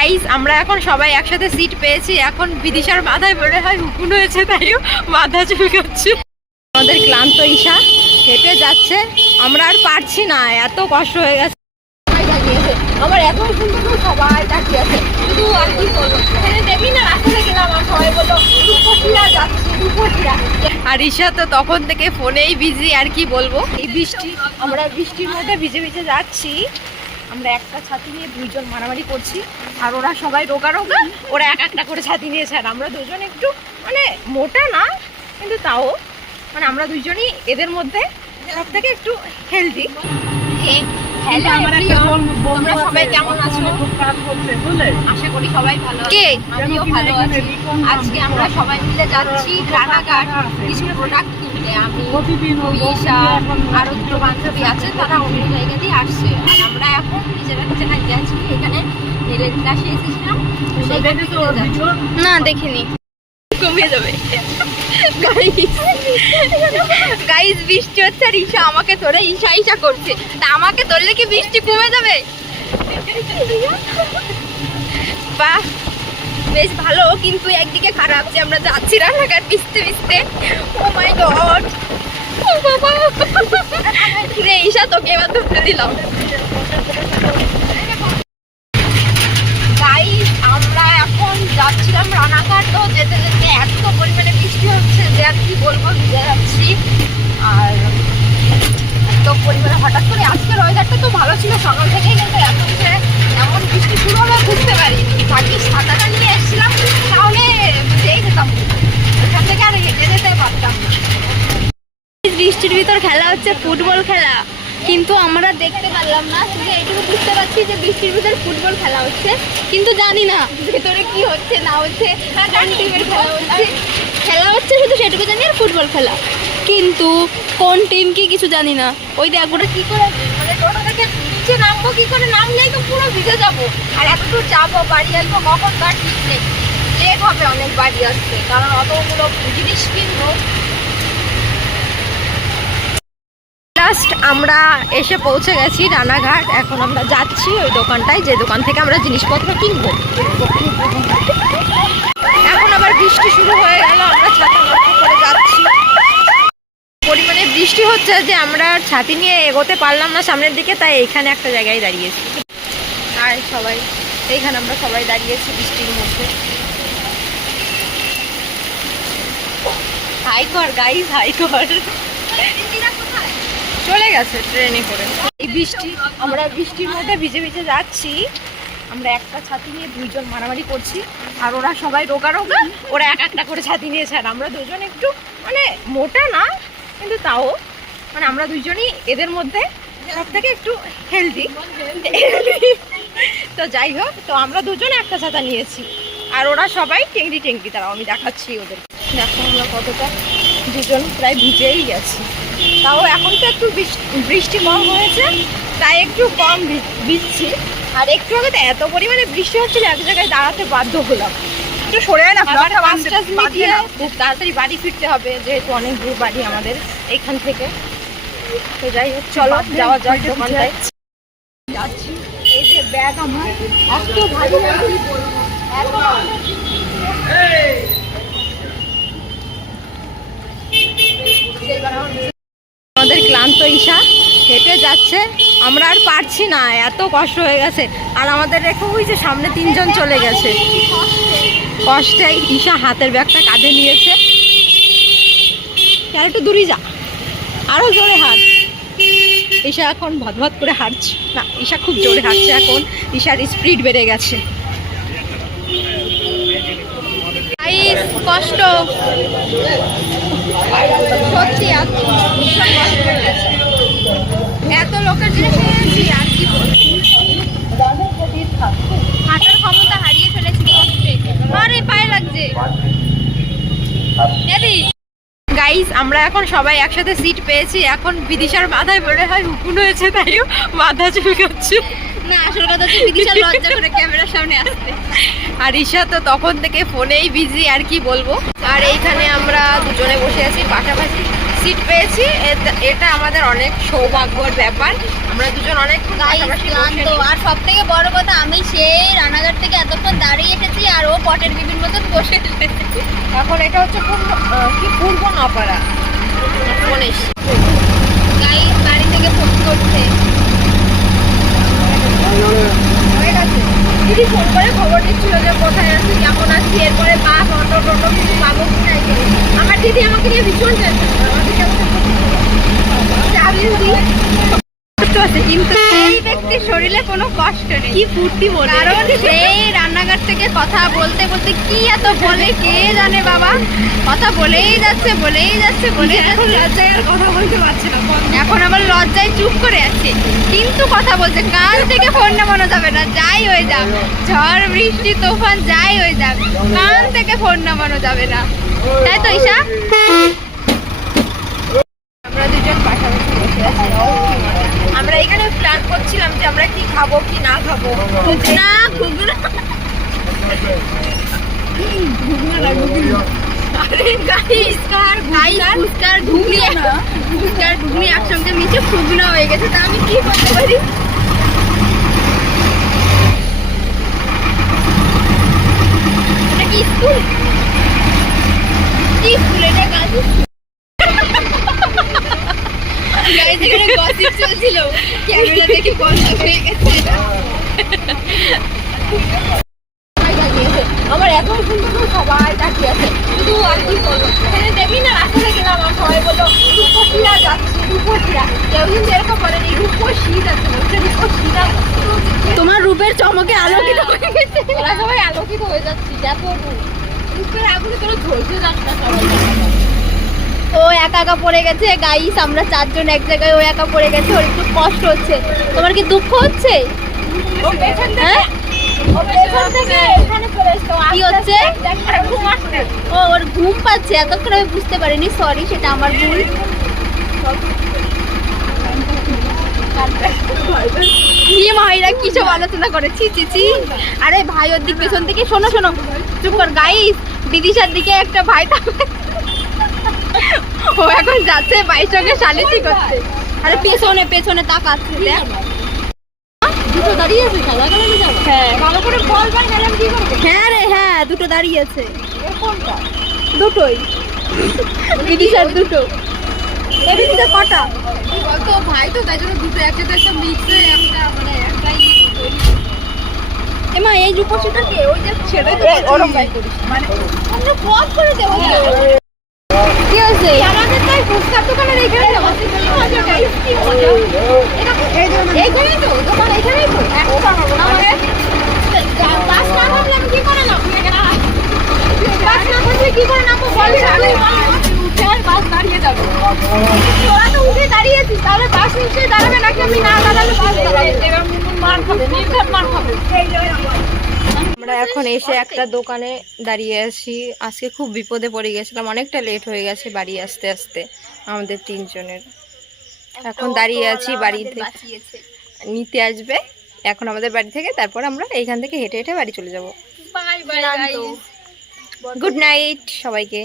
Guys আমরা এখন সবাই একসাথে সিট পেয়েছি। এখন বিদিশার মাথায় মনে হয় হুকুন হয়েছে, তাই মাথা চুলকাচ্ছে। আমাদের ক্লান্ত ঈশা হেঁটে যাচ্ছে, আমরা আর পারছি না, এত কষ্ট হয়ে গেছে। আমার এত সুন্দর সবাই তাকিয়ে আছে, শুধু আর কি বলবো, এখানে দেখি না রাস্তায় গেলাম আর সবাই বললো রূপসীরা যাচ্ছে, রূপসীরা। আর ঈশা তো তখন থেকে ফোনেই বিজি, আর কি বলবো। এই বৃষ্টি, আমরা বৃষ্টির মধ্যে ভিজে ভিজে যাচ্ছি। আমরা একটা ছাতি নিয়ে দুইজন মারামারি করছি, আর ওরা সবাই রোগা রোগা, ওরা এক একটা করে ছাতি নিয়েছে। আর আমরা দুজন একটু মানে মোটা না, কিন্তু তাও মানে আমরা দুইজনই এদের মধ্যে সব থেকে একটু হেলদি। তোমরা সবাই কেমন আছো? আশা করি সবাই ভালো আছে, আমিও ভালো আছি। আজকে আমরা সবাই মিলে যাচ্ছি রানাঘাট কিছু প্রোডাক্ট কিনতে। আমি, ঈশা, আরো দুটো বান্ধবী আছে, তারা অন্য জায়গা দিয়ে আসছে। আর আমরা এখন নিজেরা নিজেরা গেছি, এখানে রেলের ক্লাসে এসেছিলাম, না দেখিনি, কমে যাবে। গাইস বৃষ্টি হচ্ছে আর ঈশা আমাকে ধরে ঈশা ঈশা করছে, তা আমাকে ধরলে কি বৃষ্টি কমে যাবে? বাহ, বেশ ভালো, কিন্তু একদিকে খারাপ যে আমরা যাচ্ছি রানাঘাট ভিজতে ভিজতে। ও মাই গড, ও বাবা রে ঈশা, তোকে এবার ধরতে দিলাম। গাইস আমরা এখন যাচ্ছিলাম রানাঘাট, তো যেতে যেতে এত পরিমাণে বৃষ্টি হচ্ছে যে আর কি বলবো, ভিজে যাচ্ছি। আর এত পরিমাণে হঠাৎ করে আজকের ওয়েদারটা তো ভালো ছিল সকাল থেকেই, কিন্তু এত যে এমন বৃষ্টি শুরু হলো বুঝতে পারিনি। ভাগ্যিস ছাতাটা নিয়ে এসেছিলাম, তাহলে ভিজেই যেতাম, এখান থেকে আর হেঁটে যেতে পারতাম না। বৃষ্টির ভিতর খেলা হচ্ছে ফুটবল খেলা, কিন্তু আমরা দেখতে পারলাম না, শুধু এইটুকু বুঝতে পারছি যে বৃষ্টির ভিতরে ফুটবল খেলা হচ্ছে, কিন্তু জানি না ভেতরে কি হচ্ছে না হচ্ছে, কোন টিমের খেলা হচ্ছে শুধু সেটুকু জানি, আর ফুটবল খেলা, কিন্তু কোন টিম কি কিছু জানি না। ওই দেখ ওটা কি করে, মানে টোটো থেকে নিচে নামবো কি করে, নামলেই তো পুরো ভিজে যাবো, আর এতদূর যাবো বাড়ি আসবো কখন তার ঠিক নেই, লেট হবে অনেক বাড়ি আসতে, কারণ অতগুলো জিনিস কিনবো। জাস্ট আমরা এসে পৌঁছে গেছি রানাঘাট, এখন আমরা যাচ্ছি ওই দোকানটায়, যে দোকান থেকে আমরা জিনিসপত্র কিনবো। এখন আবার বৃষ্টি শুরু হয়ে গেল, আমরা ছাতা লক্ষ্য করে যাচ্ছি। পরিমাণে বৃষ্টি হচ্ছে যে আমরা ছাতি নিয়ে এগোতে পারলাম না সামনের দিকে, তাই এইখানে একটা জায়গায় দাঁড়িয়েছি। আর সবাই এইখানে আমরা সবাই দাঁড়িয়েছি বৃষ্টির মধ্যে। হাই কর গাইস, হাই কর। চলে গেছে ট্রেনে করে। এই বৃষ্টি, আমরা বৃষ্টির মধ্যে ভিজে ভিজে যাচ্ছি। আমরা একটা ছাতি নিয়ে দুইজন মারামারি করছি, আর ওরা সবাই রোগা রোগা, ওরা এক একটা করে ছাতি নিয়েছে। আর আমরা দুজন একটু মানে মোটা না, কিন্তু তাও মানে আমরা দুইজনই এদের মধ্যে সব থেকে একটু হেলদি। তো যাই হোক, তো আমরা দুজন একটা ছাতা নিয়েছি, আর ওরা সবাই টেংরি টেংরি, তারাও আমি দেখাচ্ছি ওদের। দেখো আমরা কতটা দুজন প্রায় ভিজেই গেছি, তাও এখন তো একটু বৃষ্টি কম হয়েছে, তাই একটু কম ভিজছি। আর একটু আগে তো এত পরিমাণে বৃষ্টি হচ্ছিল, এক জায়গায় দাঁড়াতে বাধ্য হলাম। একটু সরে না, খুব তাড়াতাড়ি বাড়ি ফিরতে হবে, যেহেতু অনেক দূর বাড়ি আমাদের এইখান থেকে। তো যাই হোক, চলো যাওয়া যাক দোকানটায়। যাচ্ছি, এই যে ব্যাগ আমার এত ভারী, আমাদের ক্লান্ত ঈশা হেঁটে যাচ্ছে, আমরা আর পারছি না, এত কষ্ট হয়ে গেছে। আর আমাদের রেখে ওই যে সামনে তিনজন চলে গেছে, কষ্টে ঈশা হাতের ব্যাগটা কাঁধে নিয়েছে। আর একটু দূরে যা, আরো জোরে হাঁট। ঈশা এখন ভদভদ করে হাঁটছে না, ঈশা খুব জোরে হাঁটছে এখন, ঈশার স্পিড বেড়ে গেছে। কষ্ট সত্যি, এত লোকের জিনিস নিয়েছি, আর কি বলবো, হাঁটার ক্ষমতা হারিয়ে ফেলেছি কষ্টে। আরে পায়ে লাগছে। গাইস আমরা এখন সবাই একসাথে সিট পেয়েছি, এখন বিদিশার মাথায় মনে হয় হুকুন হয়েছে, তাই মাথা চুলকাচ্ছে। না, আসল কথা হচ্ছে বিদিশা লজ্জা করে ক্যামেরার সামনে আসতে। আর ঈশা তো তখন থেকে ফোনেই বিজি, আর কি বলবো। আর এইখানে আমরা দুজনে বসে আছি পাশাপাশি, সিট পেয়েছি, এটা আমাদের অনেক সৌভাগ্যের ব্যাপার। আমরা দুজন অনেক ক্লান্ত, আর সব থেকে বড় কথা আমি সেই রানাঘাট থেকে এতক্ষণ দাঁড়িয়ে এসেছি আর ও পটের বিভিন্ন মতন বসে এসেছি। এখন এটা হচ্ছে পূর্ব নপাড়া। গাইস বাড়ি থেকে ফোন করছে। দিদি ফোন করে খবর দিচ্ছিল যে কোথায় আছি, কেমন আছি, এরপরে বাস অটো টোটো কিছু পাবো কিনা। আমার দিদি আমাকে নিয়ে ভীষণ কিন্তু এই ব্যক্তির শরীরে কোনো কষ্ট নেই, কি ফুর্তি বলে, কারণ সেই রান্নাঘর থেকে কথা বলতে বলতে কি এত বলে কে জানে বাবা, কথা বলেই যাচ্ছে বলেই যাচ্ছে বলেই যাচ্ছে। লজ্জায় আর কথা বলতে পারছে না, এখন আবার লজ্জায় চুপ করে আছে, কিন্তু কথা বলছে। কান থেকে ফোন নামানো যাবে না, যাই হয়ে যাক, ঝড় বৃষ্টি তুফান যাই হয়ে যাক, কান থেকে ফোন নামানো যাবে না, তাই তো ঈশা? আমরা দুজন পাশাপাশি বসে আছি। আমরা এখানে প্ল্যান করছিলাম যে আমরা কি খাবো কি না খাবো। না ঘুগনা, আরে গাইস ফুচকার ঘুগনি একসঙ্গে মিশে ফুগনা হয়ে গেছে, তা আমি কি করতে পারি? এটা কি স্কুল? কি স্কুল এটা? গাজী গাইস এখানে গসিপ চলছিল, ক্যামেরা দেখে বন্ধ হয়ে গেছে। আমার এত সুন্দর সবাই তাকিয়ে আছে, শুধু আর কি বলবো, এখানে দেখি না রাস্তায় গেলাম আর সবাই বললো রূপসীরা যাচ্ছে, রূপসীরা। কেউ কিন্তু এরকম বলেনি, রূপসী যাচ্ছে, বলছে রূপসীরা। তোমার রূপের চমকে আলোকিত হয়ে গেছে, ওরা সবাই আলোকিত হয়ে যাচ্ছি, দেখো রূপের আগুনে তোরা ঝলসে যাচ্ছে সবাই। ও একা একা পড়ে গেছে গাইস, আমরা চারজন এক জায়গায়, ও একা পড়ে গেছে, ওর একটু কষ্ট হচ্ছে। তোমার কি দুঃখ হচ্ছে? ও পেছন থেকে, হ্যাঁ ও পেছন থেকে এখানে চলে এসছো। কি হচ্ছে? ঘুম আসছে। ও ওর ঘুম পাচ্ছে, এতক্ষণ আমি বুঝতে পারিনি, সরি, সেটা আমার ভুল। কি মাইরা কি সব আলোচনা করেছি চিচি। আরে ভাই ওর দিক পেছন থেকে, শোনো শোনো চুপ কর গাইস, বিদিশার দিকে একটা ভাই ও এখন যাচ্ছে ভাইয়ের সঙ্গে শালিশি করতে। আরে পেছনে পেছনে তাকাচ্ছে, দেখ দুটো দাঁড়িয়ে আছে, খেলা খেলা নিয়ে যাবো। হ্যাঁ ভালো করে বল ভাই, নাহলে আমি কি করবো? হ্যাঁ রে হ্যাঁ, দুটো দাঁড়িয়ে আছে, কোনটা? দুটোই বিদিশার দুটো। এ বিদিশার কটা? বলতো ভাই তো, তাই জন্য দুটো একসাথে একটা মিক্স হয়ে একটা মানে একটাই এমা এই রূপসীটা কে? ওই যে ছেড়ে ওরম ভাই করিস মানে আমরা পজ করে দেবো। কি হয়েছে? আমাদের তাই ফুচকার দোকানের এইখানে যাবো। কি মজা গাইস, কি মজা। এইখানেই তো দোকান, এইখানেই তো আমাদের বাস না থাকলে আমি কি করে নামবো এখানে? বাস না থাকলে কি করে নামবো বল? উঠে আর বাস দাঁড়িয়ে যাবে। তোরা তো উঠে দাঁড়িয়েছিস, তাহলে বাস নিশ্চয়ই দাঁড়াবে, নাকি আমি না দাঁড়ালে বাস দাঁড়াবে? মার খাবে, নির্ঘাত মার খাবে। আমরা এখন এসে একটা দোকানে দাঁড়িয়ে আছি। আজকে খুব বিপদে পড়ে গেছিলাম, অনেকটা লেট হয়ে গেছে বাড়ি আসতে আসতে আমাদের তিনজনের। এখন দাঁড়িয়ে আছি, বাড়ি থেকে নিতে আসবে এখন আমাদের বাড়ি থেকে, তারপর আমরা এইখান থেকে হেঁটে হেঁটে বাড়ি চলে যাব। Bye bye guys, good night সবাইকে।